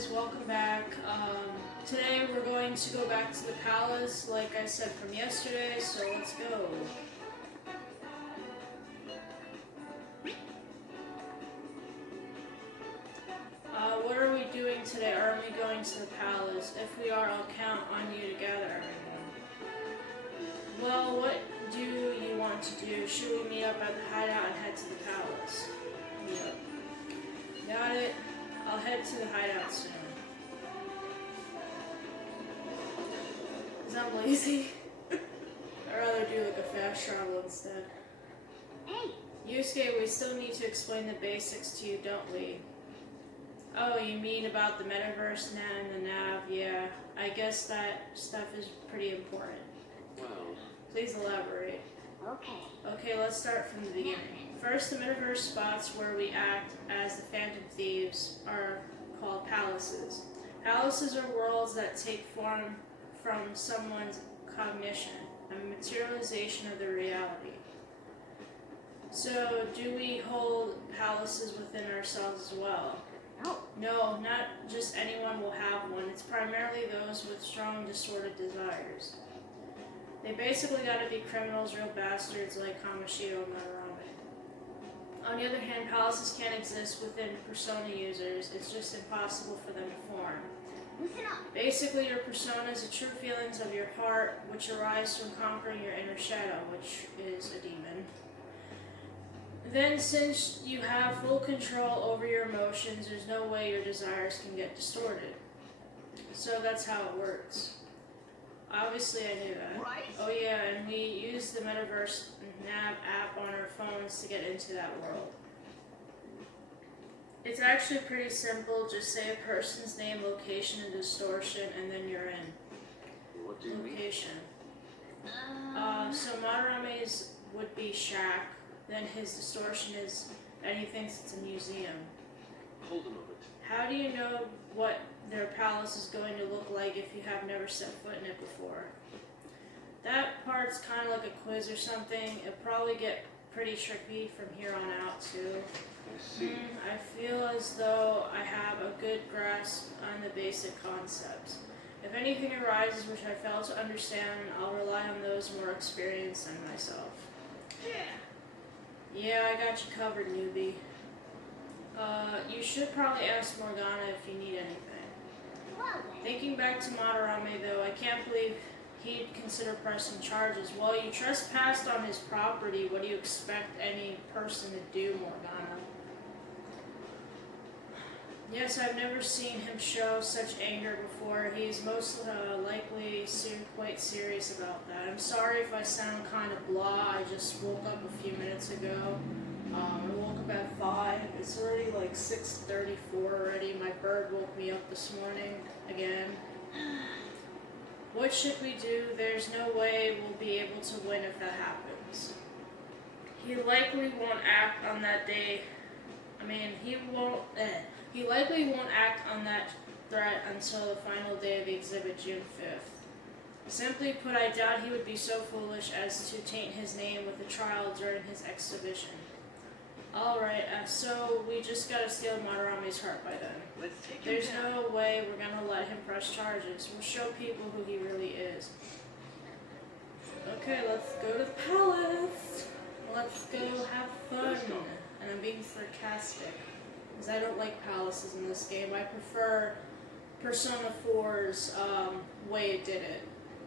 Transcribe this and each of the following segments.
guys, welcome back. Today we're going to go back to the palace, like I said from yesterday, so let's go. What are we doing today? Are we going to the palace? If we are, I'll count on you to gather everyone. Well, what do you want to do? Should we meet up at the hideout and head to the palace? Yep. Got it. I'll head to the hideout soon. Because I'm lazy. I'd rather do like a fast travel instead. Hey! Yusuke, we still need to explain the basics to you, don't we? Oh, you mean about the metaverse, and the nav? Yeah, I guess that stuff is pretty important. Well, Please elaborate. Okay. Okay, let's start from the beginning. First, the metaverse spots where we act as the Phantom Thieves are called palaces. Palaces are worlds that take form from someone's cognition, a materialization of their reality. So, do we hold palaces within ourselves as well? No. No, not just anyone will have one. It's primarily those with strong disordered desires. They basically gotta be criminals, real bastards like Kamoshida and Madarame. On the other hand, palaces can't exist within persona users. It's just impossible for them to form. Listen up. Basically, your persona is the true feelings of your heart, which arise from conquering your inner shadow, which is a demon. Then, since you have full control over your emotions, there's no way your desires can get distorted. So that's how it works. Obviously, I knew that. Right? Oh yeah, and we use the Metaverse Nav app on our phones to get into that world. It's actually pretty simple. Just say a person's name, location, and distortion, and then you're in. what do you mean? Location. So Madarame's would be Shaq. Then his distortion is that he thinks it's a museum. Hold a moment. How do you know what their palace is going to look like if you have never set foot in it before? That part's kind of like a quiz or something. It'll probably get pretty tricky from here on out too. I see. I feel as though I have a good grasp on the basic concepts. If anything arises which I fail to understand, I'll rely on those more experienced than myself. Yeah, I got you covered, newbie. You should probably ask Morgana if you need anything. Well then. Thinking back to Madarame, though, I can't believe he'd consider pressing charges. Well, you trespassed on his property. What do you expect any person to do, Morgana? Yes, I've never seen him show such anger before. He's most likely quite serious about that. I'm sorry if I sound kind of blah. I just woke up a few minutes ago. I woke up at 5. It's already like 6:34 already. My bird woke me up this morning again. What should we do? There's no way we'll be able to win if that happens. He likely won't act on that day. He likely won't act on that threat until the final day of the exhibit, June 5th. Simply put, I doubt he would be so foolish as to taint his name with a trial during his exhibition. Alright, so we just gotta steal Madarame's heart by then. Let's take him There's down. no way we're gonna let him press charges. We'll show people who he really is. Okay, let's go to the palace. Let's go have fun. Let's go. And I'm being sarcastic. Because I don't like palaces in this game. I prefer Persona 4's way it did it.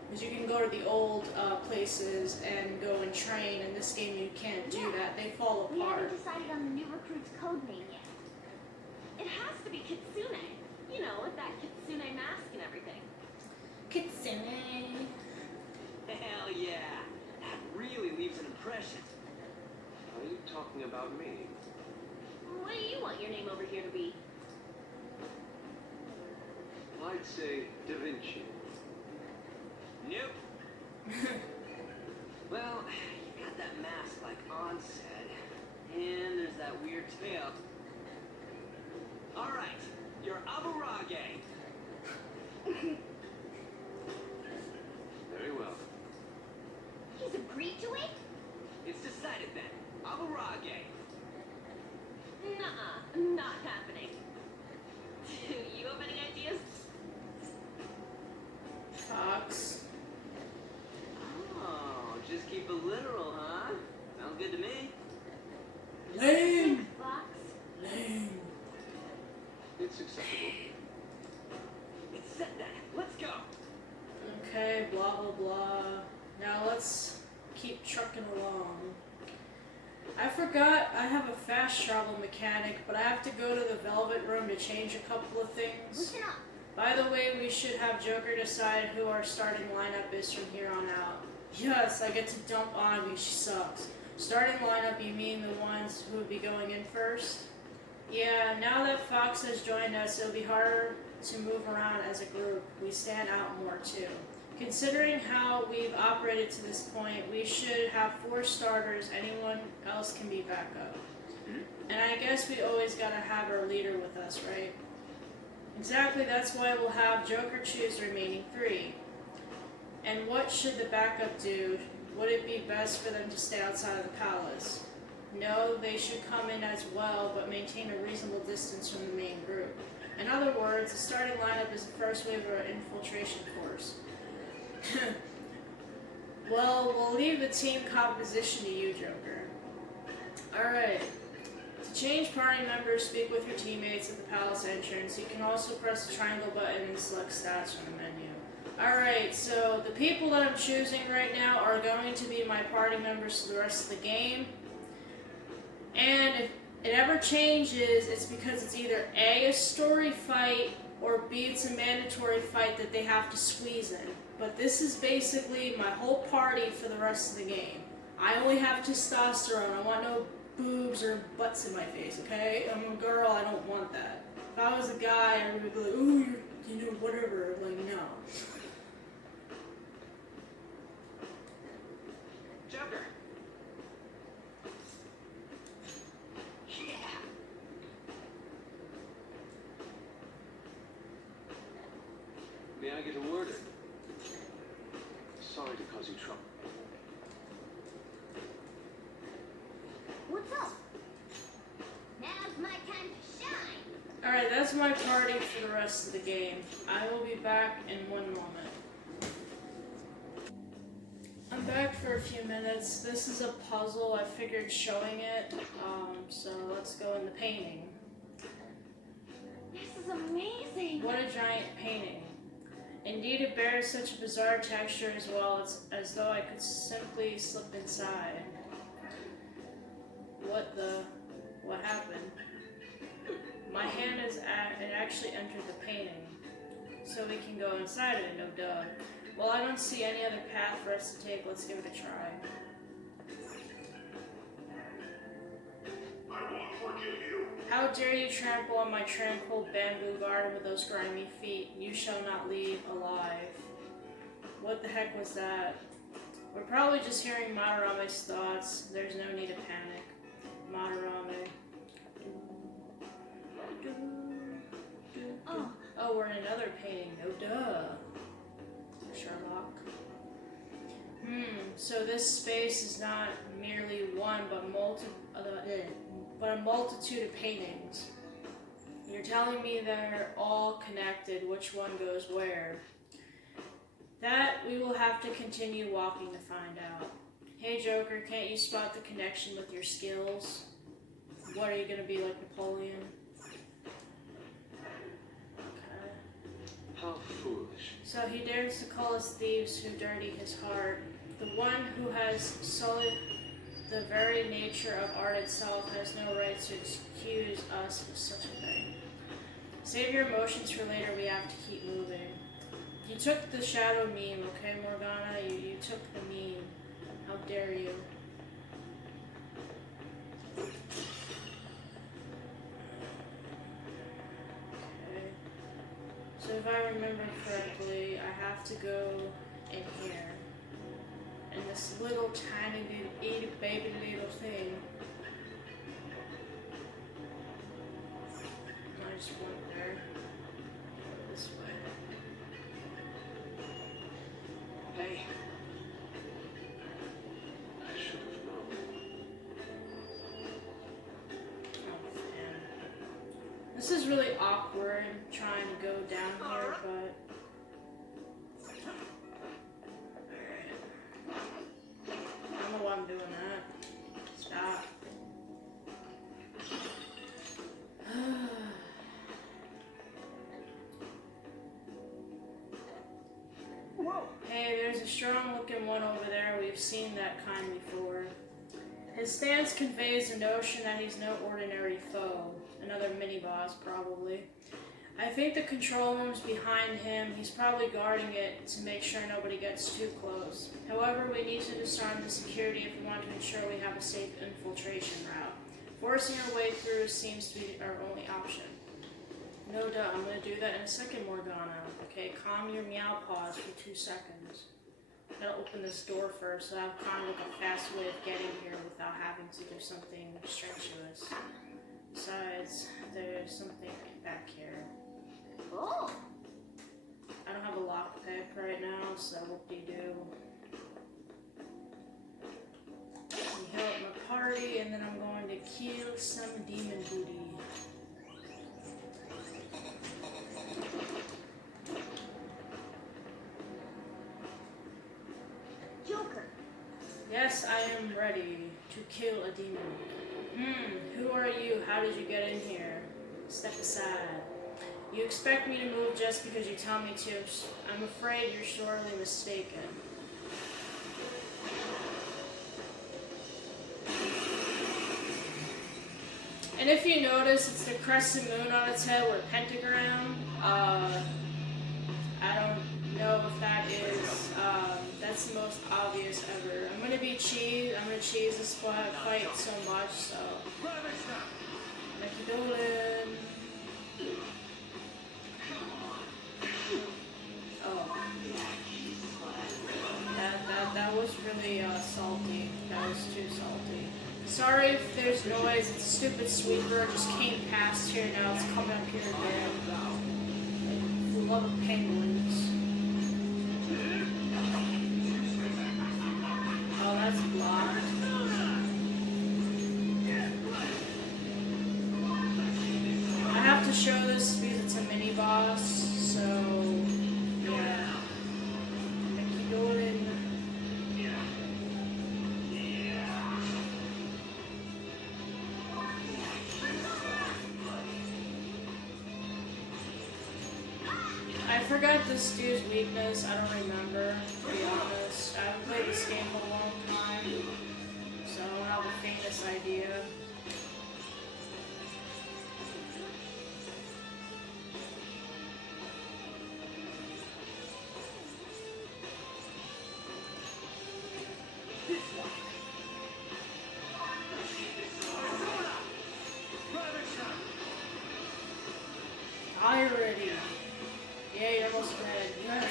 Because you can go to the old places and go and train. In this game you can't do that. They fall We apart. haven't decided on the new recruit's code name yet. It has to be Kitsune. You know, with that Kitsune mask and everything. Kitsune. Hell yeah! That really leaves an impression. Are you talking about me? What do you want your name over here to be? I'd say Da Vinci. Nope. Well, you got that mask like on set, and there's that weird tail. All right, you're Aburage. Very well. He's agreed to it? It's decided then. Aburage. Nuh-uh, not happening. Do you have any Fox. Oh, just keep it literal, huh? Sounds good to me. Lame! Fox. Lame. It's acceptable. It's set then. Let's go. Okay, blah blah blah. Now let's keep trucking along. I forgot I have a fast travel mechanic, but I have to go to the Velvet Room to change a couple of things. Listen up. By the way, we should have Joker decide who our starting lineup is from here on out. Yes, I get to dump on me, she sucks. Starting lineup, you mean the ones who would be going in first? Yeah, now that Fox has joined us, it'll be harder to move around as a group. We stand out more too. Considering how we've operated to this point, we should have 4 starters, anyone else can be backup. And I guess we always gotta have our leader with us, right? Exactly, that's why we'll have Joker choose the remaining 3. And what should the backup do? Would it be best for them to stay outside of the palace? No, they should come in as well, but maintain a reasonable distance from the main group. In other words, the starting lineup is the first wave of our infiltration force. Well, we'll leave the team composition to you, Joker. Alright. To change party members, speak with your teammates at the palace entrance. You can also press the triangle button and select stats from the menu. Alright, so the people that I'm choosing right now are going to be my party members for the rest of the game. And if it ever changes, it's because it's either A, a story fight, or B, it's a mandatory fight that they have to squeeze in. But this is basically my whole party for the rest of the game. I only have testosterone. I want no boobs or butts in my face, okay? I'm a girl, I don't want that. If I was a guy, I would be like, ooh, you know, whatever. I'm like, no. Joker. Yeah. May I get a word in? Sorry to cause you trouble. What's up? Now's my time to shine. Alright, that's my party for the rest of the game. I will be back in 1 moment. I'm back for a few minutes. This is a puzzle. I figured showing it. So let's go in the painting. This is amazing. What a giant painting. Indeed, it bears such a bizarre texture as well. It's as though I could simply slip inside. What happened? My hand it actually entered the painting. So we can go inside it, no duh. Well, I don't see any other path for us to take. Let's give it a try. I won't forgive you. How dare you trample on my tranquil bamboo garden with those grimy feet? You shall not leave alive. What the heck was that? We're probably just hearing Madarame's thoughts. There's no need to panic. Madarame. Oh, we're in another painting. No duh. Sherlock. So this space is not merely one, but a multitude of paintings. You're telling me they're all connected. Which one goes where? That we will have to continue walking to find out. Hey Joker, can't you spot the connection with your skills? What, are you gonna be like Napoleon? Okay. How foolish. So he dares to call us thieves who dirty his heart. The one who has sullied the very nature of art itself has no right to accuse us of such a thing. Save your emotions for later, we have to keep moving. You took the shadow meme, okay, Morgana? You took the meme. How dare you? Okay. So if I remember correctly, I have to go in here. And this little tiny little itty baby little thing. I just went there. This way. Hey. I should have known. Oh man. This is really awkward trying to go down here, but there's a strong looking one over there. We've seen that kind before. His stance conveys the notion that he's no ordinary foe. Another mini-boss, probably. I think the control room's behind him. He's probably guarding it to make sure nobody gets too close. However, we need to disarm the security if we want to ensure we have a safe infiltration route. Forcing our way through seems to be our only option. No doubt, I'm going to do that in a second, Morgana. Okay, calm your meow paws for 2 seconds. Gotta open this door first, so I have kind of like a fast way of getting here without having to do something strenuous. Besides, there's something back here. Oh, I don't have a lockpick right now, so whoop-de-doo. We heal up my party, and then I'm going to kill some demon booty. Joker. Yes, I am ready to kill a demon. Who are you? How did you get in here? Step aside. You expect me to move just because you tell me to. I'm afraid you're sorely mistaken. And if you notice, it's the crescent moon on its head with a pentagram. I don't know if that is, that's the most obvious ever. I'm gonna cheese this fight so much, so. Mickey Dolan. Oh. That was really, salty. That was too salty. Sorry if there's noise, it's a stupid sweeper. It just came past here, now it's coming up here again. I love penguins. Oh, that's blocked. I have to show this because it's a mini boss, so yeah. Mickey Dolan. I forgot this dude's weakness. I don't remember, to be honest. I haven't played this game in a long time, so I don't have the faintest idea. Already. Yeah, you're almost dead. Yes.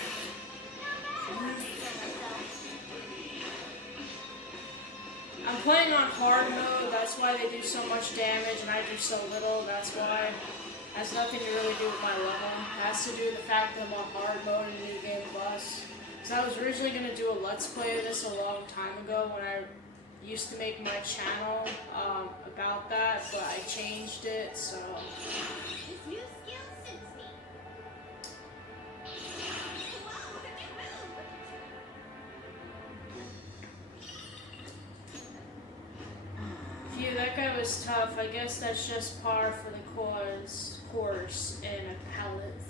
I'm playing on hard mode, that's why they do so much damage and I do so little, that's why. It has nothing to really do with my level. It has to do with the fact that I'm on hard mode in New Game Plus. So I was originally going to do a Let's Play of this a long time ago when I used to make my channel about that, but I changed it, so. This new skill suits me. Wow, what a new move! Phew, that guy was tough. I guess that's just par for the course in a palace.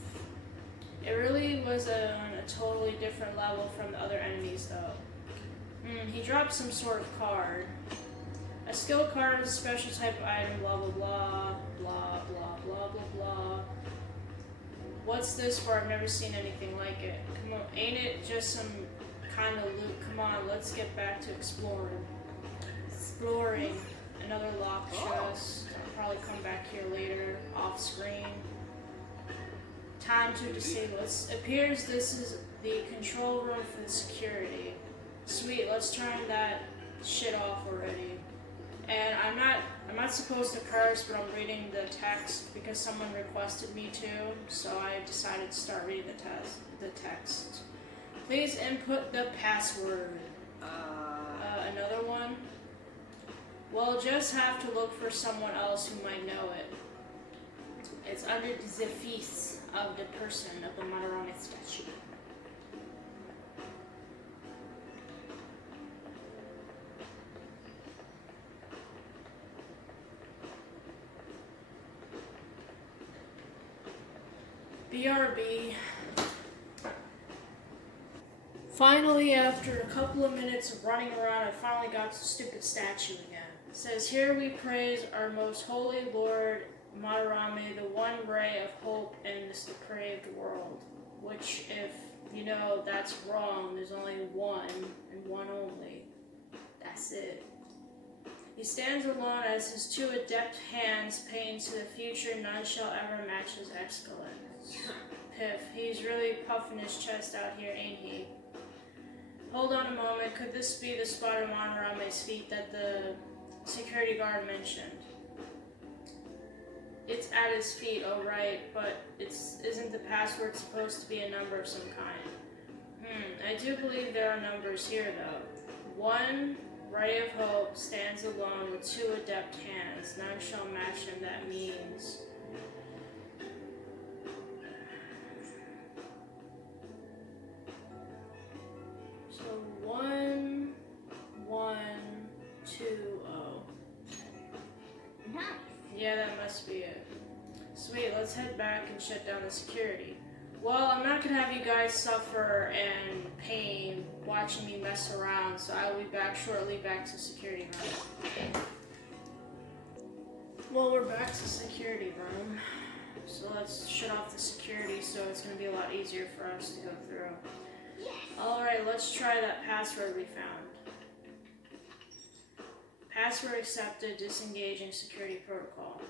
It really was on a totally different level from the other enemies, though. He dropped some sort of card. A skill card is a special type of item, blah blah blah, blah blah blah blah blah. What's this for? I've never seen anything like it. Come on, ain't it just some kind of loot? Come on, let's get back to exploring. Exploring. Another locked chest. I'll probably come back here later, off screen. Time to disable. It appears this is the control room for the security. Sweet, let's turn that shit off already. And I'm not supposed to curse, but I'm reading the text because someone requested me to, so I decided to start reading the text. Please input the password. Another one? Well, just have to look for someone else who might know it. It's under the face of the person of the Madarame statue. BRB. Finally, after a couple of minutes of running around, I finally got to the stupid statue again. It says, "Here we praise our most holy Lord, Madarame, the one ray of hope in this depraved world." Which, if you know that's wrong, there's only one, and one only. That's it. He stands alone as his two adept hands paint to the future none shall ever match his excellence. Piff, he's really puffing his chest out here, ain't he? Hold on a moment, could this be the spot on Monrame's feet that the security guard mentioned? It's at his feet, oh right, but isn't the password supposed to be a number of some kind? I do believe there are numbers here though. One ray of hope stands alone with two adept hands. None shall match him, that means. So 1, 1, 2, 0. Nice. Yeah, that must be it. Sweet, let's head back and shut down the security. Well, I'm not gonna have you guys suffer and pain watching me mess around, so I will be back shortly back to security room. Well, we're back to security room. So let's shut off the security so it's gonna be a lot easier for us to go through. Yes. Alright, let's try that password we found. Password accepted, disengaging security protocol.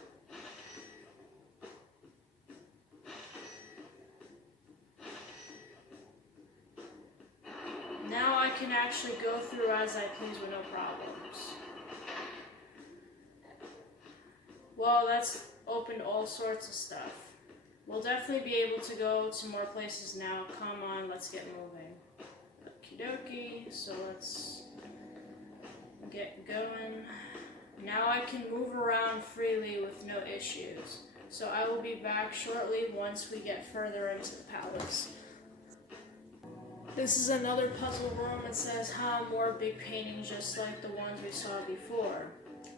Now I can actually go through as I please with no problems. Well, that's opened all sorts of stuff. We'll definitely be able to go to more places now. Come on, let's get moving. Okie dokie, so let's get going. Now I can move around freely with no issues. So I will be back shortly once we get further into the palace. This is another puzzle room. It says, more big paintings just like the ones we saw before.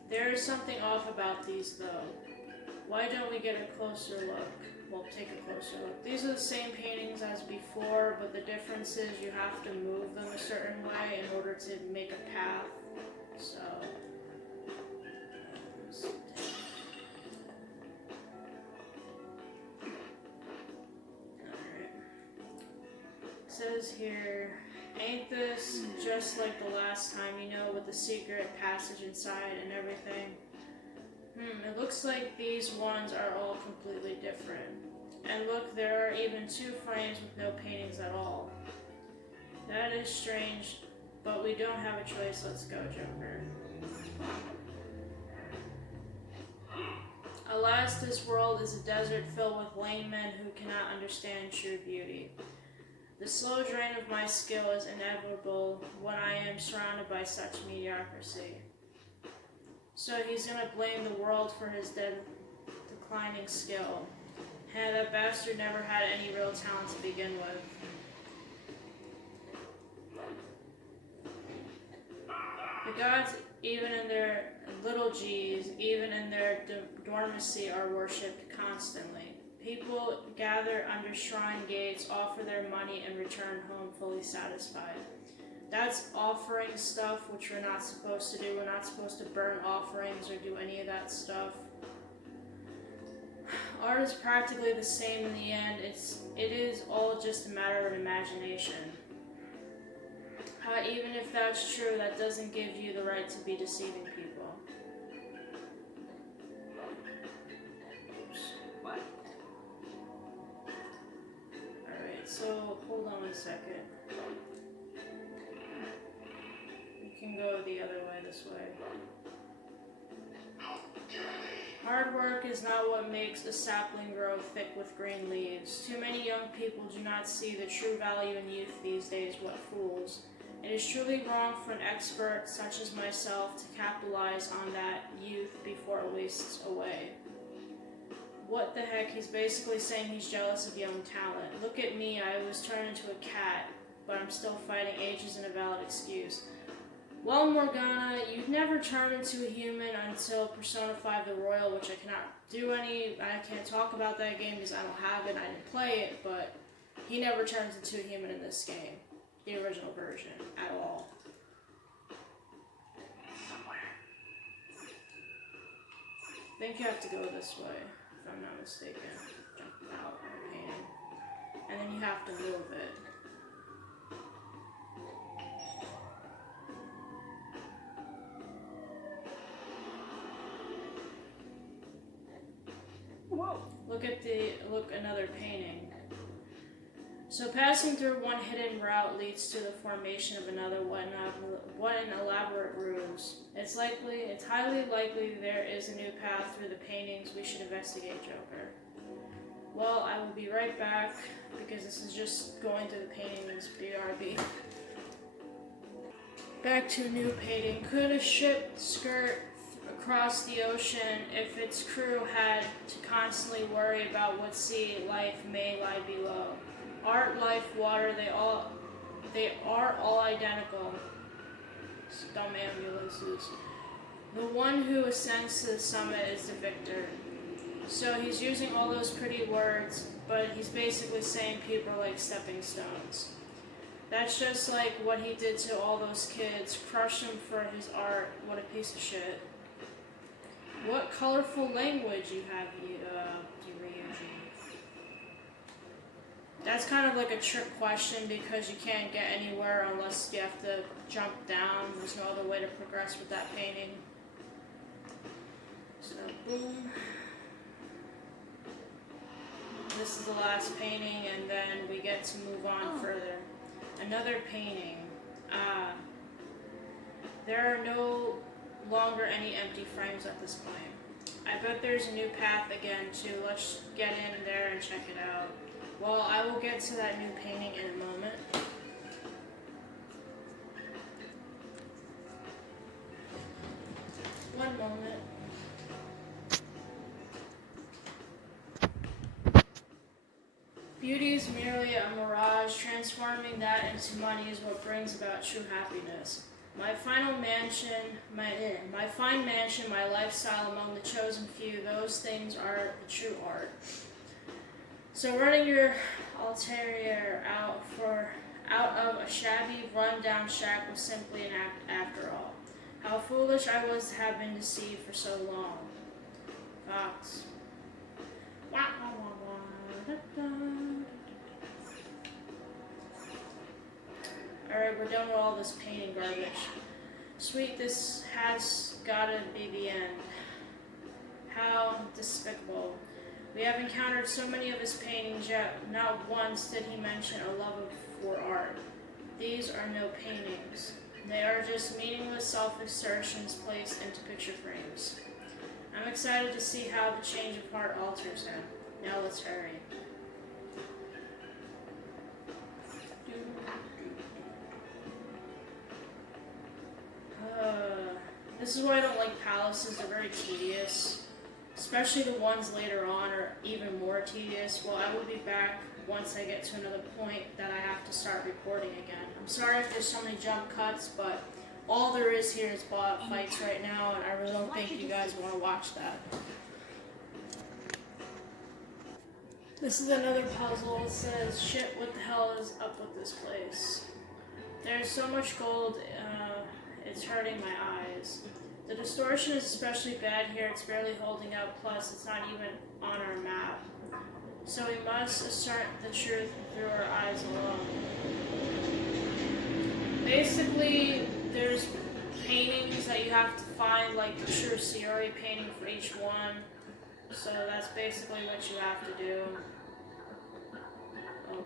There is something off about these though. Why don't we get a closer look? Well, take a closer look. These are the same paintings as before, but the difference is you have to move them a certain way in order to make a path. So, alright. It says here, ain't this just like the last time, you know, with the secret passage inside and everything? It looks like these ones are all completely different. And look, there are even 2 frames with no paintings at all. That is strange, but we don't have a choice. Let's go, Joker. Alas, this world is a desert filled with lame men who cannot understand true beauty. The slow drain of my skill is inevitable when I am surrounded by such mediocrity. So he's gonna blame the world for his declining skill. Hey, that bastard never had any real talent to begin with. The gods, even in their little g's, even in their dormancy, are worshipped constantly. People gather under shrine gates, offer their money, and return home fully satisfied. That's offering stuff, which we're not supposed to do. We're not supposed to burn offerings or do any of that stuff. Art is practically the same in the end. It is all just a matter of imagination. Even if that's true, that doesn't give you the right to be deceiving people. Oops. What? Alright, so hold on a second. You can go the other way, this way. Hard work is not what makes a sapling grow thick with green leaves. Too many young people do not see the true value in youth these days. What fools. It is truly wrong for an expert such as myself to capitalize on that youth before it wastes away. What the heck, he's basically saying he's jealous of young talent. Look at me, I was turned into a cat, but I'm still fighting. Age isn't a valid excuse. Well, Morgana, you'd never turn into a human until Persona 5 The Royal, which I cannot do I can't talk about that game because I don't have it, I didn't play it, but he never turns into a human in this game. the original version at all. Somewhere. I think you have to go this way, if I'm not mistaken. Jump out of the painting. And then you have to move it. Whoa. Look another painting. So passing through one hidden route leads to the formation of another. What an elaborate ruse. It's highly likely there is a new path through the paintings. We should investigate, Joker. Well, I will be right back, because this is just going through the paintings, BRB. Back to a new painting. Could a ship skirt across the ocean if its crew had to constantly worry about what sea life may lie below? Art, life, water, they are all identical. Dumb ambulances. The one who ascends to the summit is the victor. So he's using all those pretty words, but he's basically saying people are like stepping stones. That's just like what he did to all those kids, crush them for his art. What a piece of shit. What colorful language you have, Ryuji. That's kind of like a trick question, because you can't get anywhere unless you have to jump down. There's no other way to progress with that painting. So, boom. This is the last painting, and then we get to move on further. Another painting. There are no longer any empty frames at this point. I bet there's a new path again too. Let's get in there and check it out. Well, I will get to that new painting in a moment. One moment. Beauty is merely a mirage. Transforming that into money is what brings about true happiness. My fine mansion, my lifestyle among the chosen few, those things are the true art. So running your ulterior out of a shabby, run-down shack was simply an act after all. How foolish I was to have been deceived for so long. Fox. Alright, we're done with all this painting garbage. Sweet, this has gotta be the end. How despicable. We have encountered so many of his paintings, yet not once did he mention a love for art. These are no paintings. They are just meaningless self-assertions placed into picture frames. I'm excited to see how the change of heart alters him. Now let's hurry. This is why I don't like palaces. They're very tedious. Especially the ones later on are even more tedious. Well, I will be back once I get to another point that I have to start recording again. I'm sorry if there's so many jump cuts, but all there is here is bot fights right now, and I really don't think you guys want to watch that. This is another puzzle. It says, shit, what the hell is up with this place? There's so much gold, it's hurting my eyes. The distortion is especially bad here. It's barely holding up, plus it's not even on our map. So we must assert the truth through our eyes alone. Basically, there's paintings that you have to find, like the true Sayori painting for each one. So that's basically what you have to do. Oh.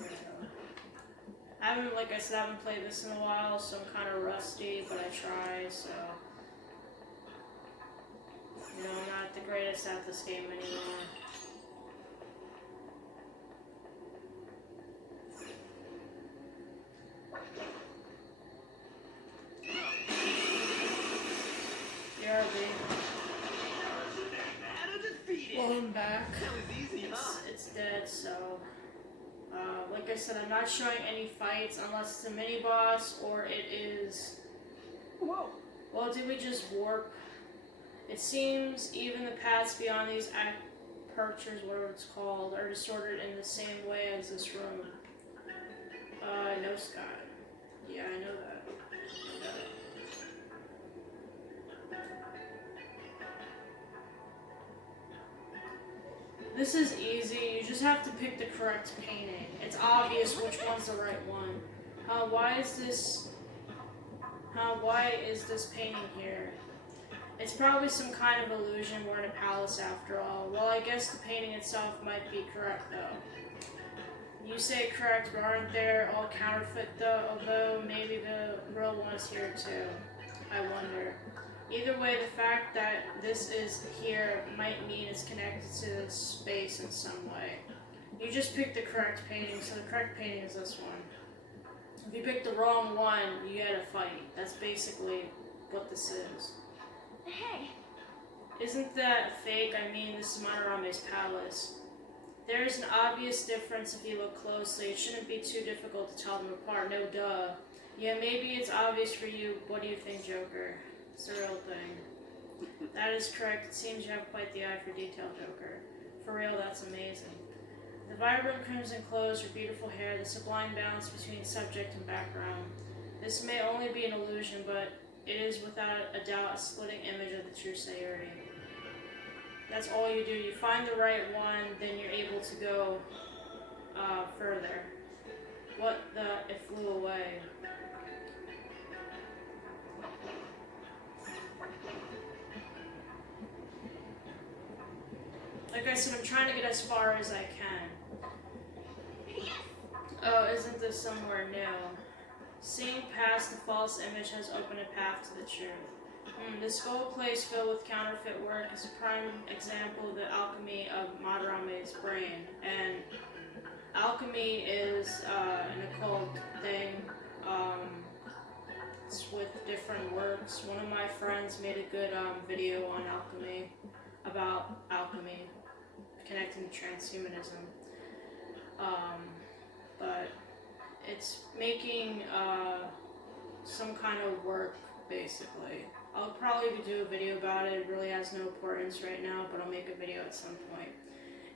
Okay. I haven't, like I said, I haven't played this in a while, so I'm kind of rusty, but I try, so... You know, I'm not the greatest at this game anymore. Welcome back. It's dead, so... like I said, I'm not showing any fights unless it's a mini-boss or it is... Whoa. Well, did we just warp? It seems even the paths beyond these apertures, whatever it's called, are distorted in the same way as this room. No, Scott. Yeah, I know that. This is easy. You just have to pick the correct painting. It's obvious which one's the right one. Why is this painting here? It's probably some kind of illusion. We're in a palace after all. Well, I guess the painting itself might be correct, though. You say correct, but aren't there all counterfeit, though? Although maybe the real one is here, too. I wonder. Either way, the fact that this is here might mean it's connected to this space in some way. You just picked the correct painting, so the correct painting is this one. If you pick the wrong one, you gotta fight. That's basically what this is. Hey, Isn't that fake? I mean, this is Madarame's palace. There is an obvious difference if you look closely. It shouldn't be too difficult to tell them apart. No duh. Yeah, maybe it's obvious for you. What do you think, Joker? It's the real thing. That is correct. It seems you have quite the eye for detail, Joker. For real, that's amazing. The vibrant crimson clothes, her beautiful hair, the sublime balance between subject and background. This may only be an illusion, but it is without a doubt a splitting image of the true Sayuri. That's all you do. You find the right one, then you're able to go further. What the? It flew away. Like I said, I'm trying to get as far as I can. Oh, isn't this somewhere new? Seeing past the false image has opened a path to the truth. This gold place filled with counterfeit work is a prime example of the alchemy of Madarame's brain. And alchemy is an occult thing. It's with different works. One of my friends made a good video on alchemy, about alchemy, connecting to transhumanism. But it's making some kind of work, basically. I'll probably do a video about it. It really has no importance right now, but I'll make a video at some point.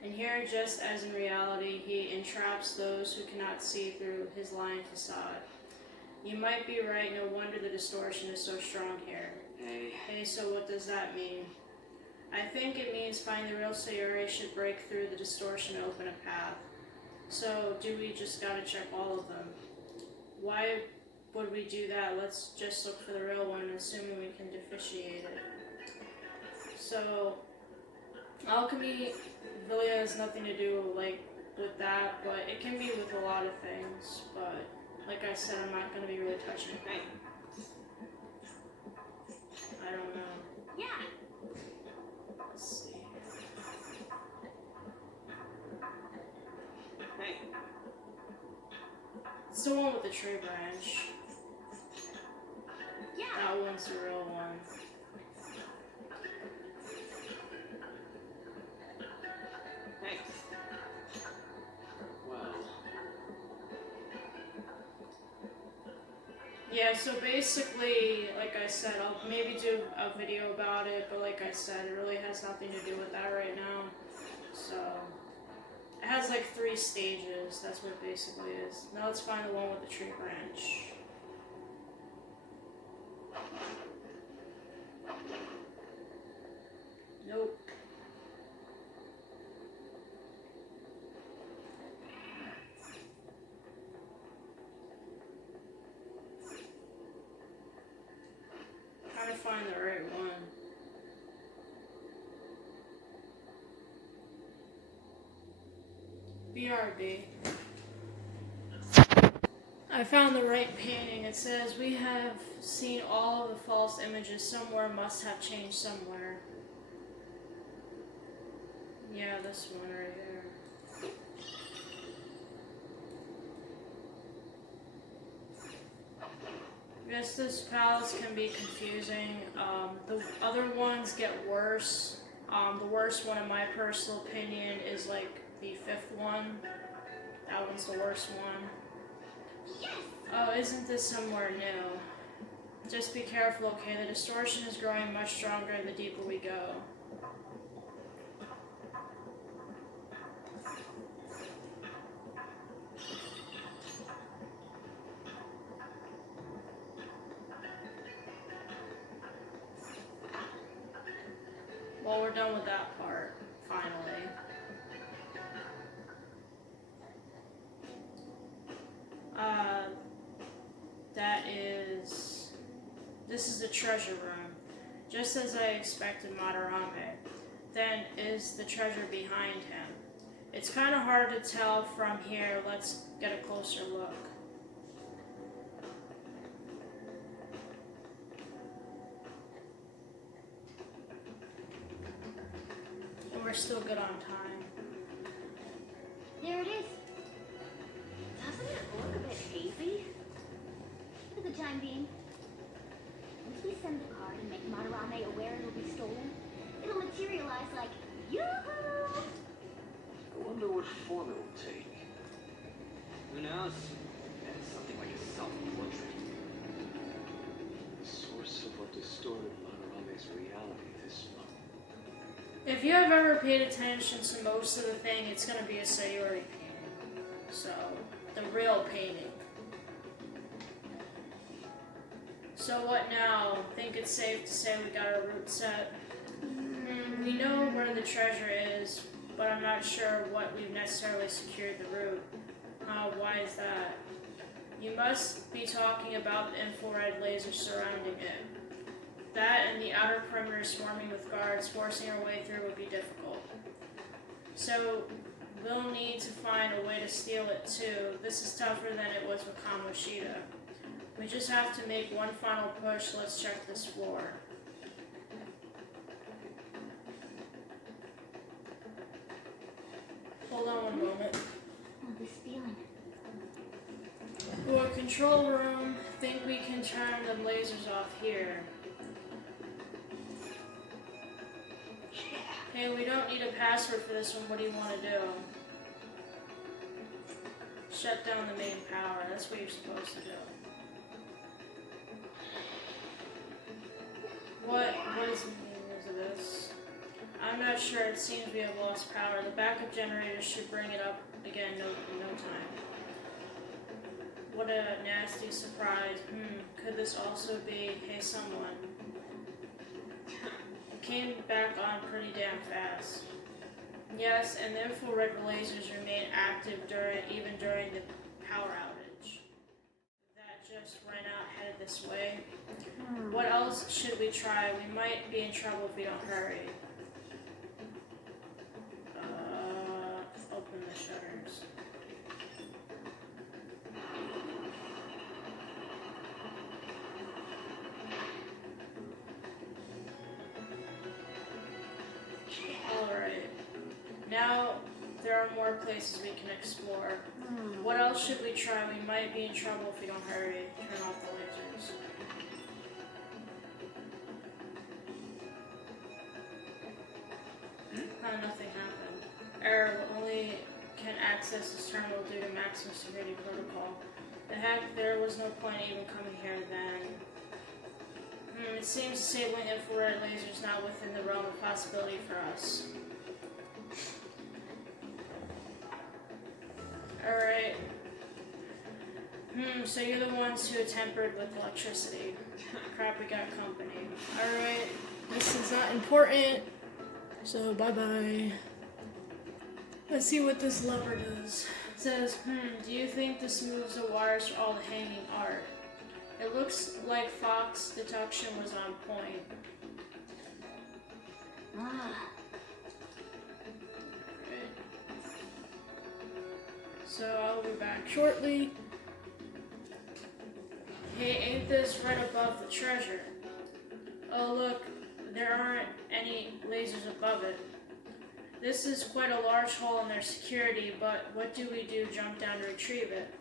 And here, just as in reality, he entraps those who cannot see through his lying facade. You might be right. No wonder the distortion is so strong here. Hey, so what does that mean? I think it means finding the real Sayuri should break through the distortion and open a path. So, do we just gotta check all of them? Why would we do that? Let's just look for the real one, assuming we can differentiate it. So, alchemy really has nothing to do with that, but it can be with a lot of things. But like I said, I'm not gonna be really touching it. I don't know. yeah. Let's see. Hey, It's the one with the tree branch. Yeah. That one's the real one. hey. Well, Yeah, so basically, like I said, I'll maybe do a video about it, but like I said, it really has nothing to do with that right now. So, it has like 3 stages, that's what it basically is. Now let's find the one with the tree branch. Nope. Trying to find the right one. BRB. I found the right painting. It says, we have seen all of the false images somewhere, must have changed somewhere. Yeah, this one right here. Yes, this palace can be confusing. The other ones get worse. The worst one, in my personal opinion, is like the 5th one. That one's the worst one. Oh, isn't this somewhere new? Just be careful, okay? The distortion is growing much stronger the deeper we go. Well, we're done with that part, finally. This is the treasure room. Just as I expected Madarame. Then is the treasure behind him. It's kind of hard to tell from here. Let's get a closer look. And we're still good on time. There it is. Doesn't it look a bit hazy? For the time being. Once we send the card and make Madarame aware it'll be stolen, it'll materialize like, yoo-hoo! I wonder what form it will take. Who knows? Maybe something like a self-portrait. The source of what distorted Madarame's reality this month. If you have ever paid attention to most of the thing, it's going to be a Sayori painting. So, the real painting. So what now? Think it's safe to say we got our route set? We know where the treasure is, but I'm not sure what we've necessarily secured the route. Why is that? You must be talking about the infrared laser surrounding it. That and the outer perimeter swarming with guards, forcing our way through would be difficult. So we'll need to find a way to steal it too. This is tougher than it was with Kamoshida. We just have to make one final push. Let's check this floor. Hold on one moment. Oh, this feeling. For control room, think we can turn the lasers off here. Hey, we don't need a password for this one. What do you want to do? Shut down the main power. That's what you're supposed to do. What is the meaning of this? I'm not sure. It seems we have lost power. The backup generator should bring it up again in no time. What a nasty surprise. Could this also be, hey someone? It came back on pretty damn fast. Yes, and the infrared lasers remain active even during the power outage. That just ran out headed this way. What else should we try? We might be in trouble if we don't hurry. Open the shutters. Alright. Now there are more places we can explore. What else should we try? We might be in trouble if we don't hurry. Turn off the lasers. Nothing happened. Error, only can access this terminal due to maximum security protocol. The heck, there was no point even coming here then. It seems disabling infrared lasers is not within the realm of possibility for us. Alright. So you're the ones who tampered with electricity. Crap, we got company. Alright, this is not important. So, bye-bye. Let's see what this lever does. It says, do you think this moves the wires for all the hanging art? It looks like Fox deduction was on point. Right. So, I'll be back shortly. Hey, ain't this right above the treasure? Oh, look. There aren't any lasers above it. This is quite a large hole in their security, but what do we do? Jump down to retrieve it?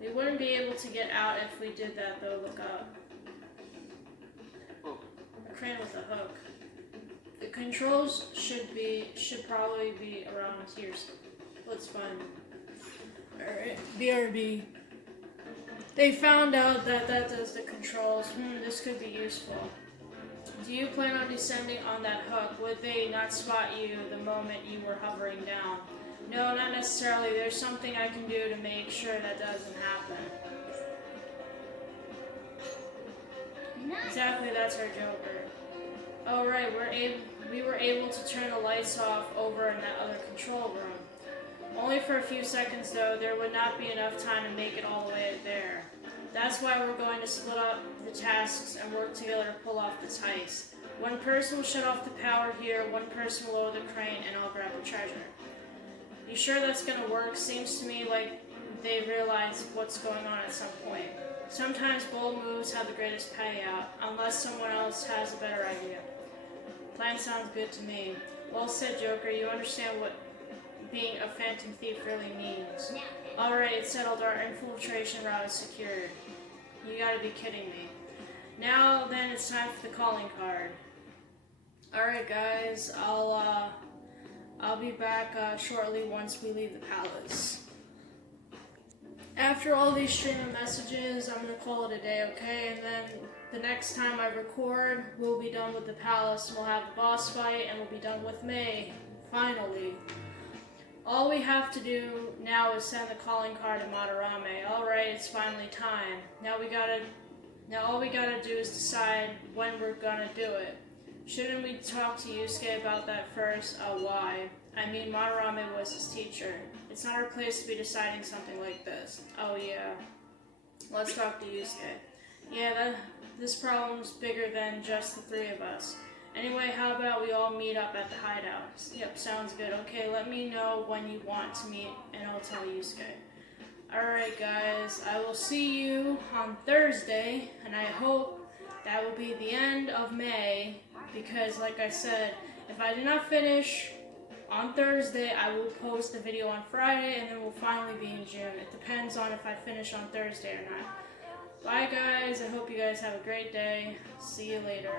We wouldn't be able to get out if we did that, though. Look up. Oh, A crane with a hook. The controls should probably be around here. Let's find them. Alright, BRB. They found out that does the controls. This could be useful. Do you plan on descending on that hook? Would they not spot you the moment you were hovering down? No, not necessarily. There's something I can do to make sure that doesn't happen. Nice. Exactly, that's our Joker. Oh right, we were able to turn the lights off over in that other control room. Only for a few seconds though, there would not be enough time to make it all the way there. That's why we're going to split up the tasks and work together to pull off this heist. One person will shut off the power here, one person will lower the crane, and I'll grab the treasure. You sure that's gonna work? Seems to me like they realize what's going on at some point. Sometimes bold moves have the greatest payout, unless someone else has a better idea. Plan sounds good to me. Well said, Joker. You understand what being a phantom thief really means. Alright, it's settled. Our infiltration route is secured. You gotta be kidding me. Now then, it's time for the calling card. Alright guys, I'll be back shortly once we leave the palace. After all these stream of messages, I'm gonna call it a day, okay? And then the next time I record, we'll be done with the palace, and we'll have the boss fight, and we'll be done with May. Finally. All we have to do now is send the calling card to Madarame. Alright, it's finally time. Now all we gotta do is decide when we're gonna do it. Shouldn't we talk to Yusuke about that first? Why? I mean, Madarame was his teacher. It's not our place to be deciding something like this. Oh yeah. Let's talk to Yusuke. Yeah, this problem's bigger than just the three of us. Anyway, how about we all meet up at the hideout? Yep, sounds good. Okay, let me know when you want to meet, and I'll tell Yusuke. Alright guys, I will see you on Thursday, and I hope that will be the end of May, because like I said, if I do not finish on Thursday, I will post the video on Friday, and then we'll finally be in June. It depends on if I finish on Thursday or not. Bye guys, I hope you guys have a great day. See you later.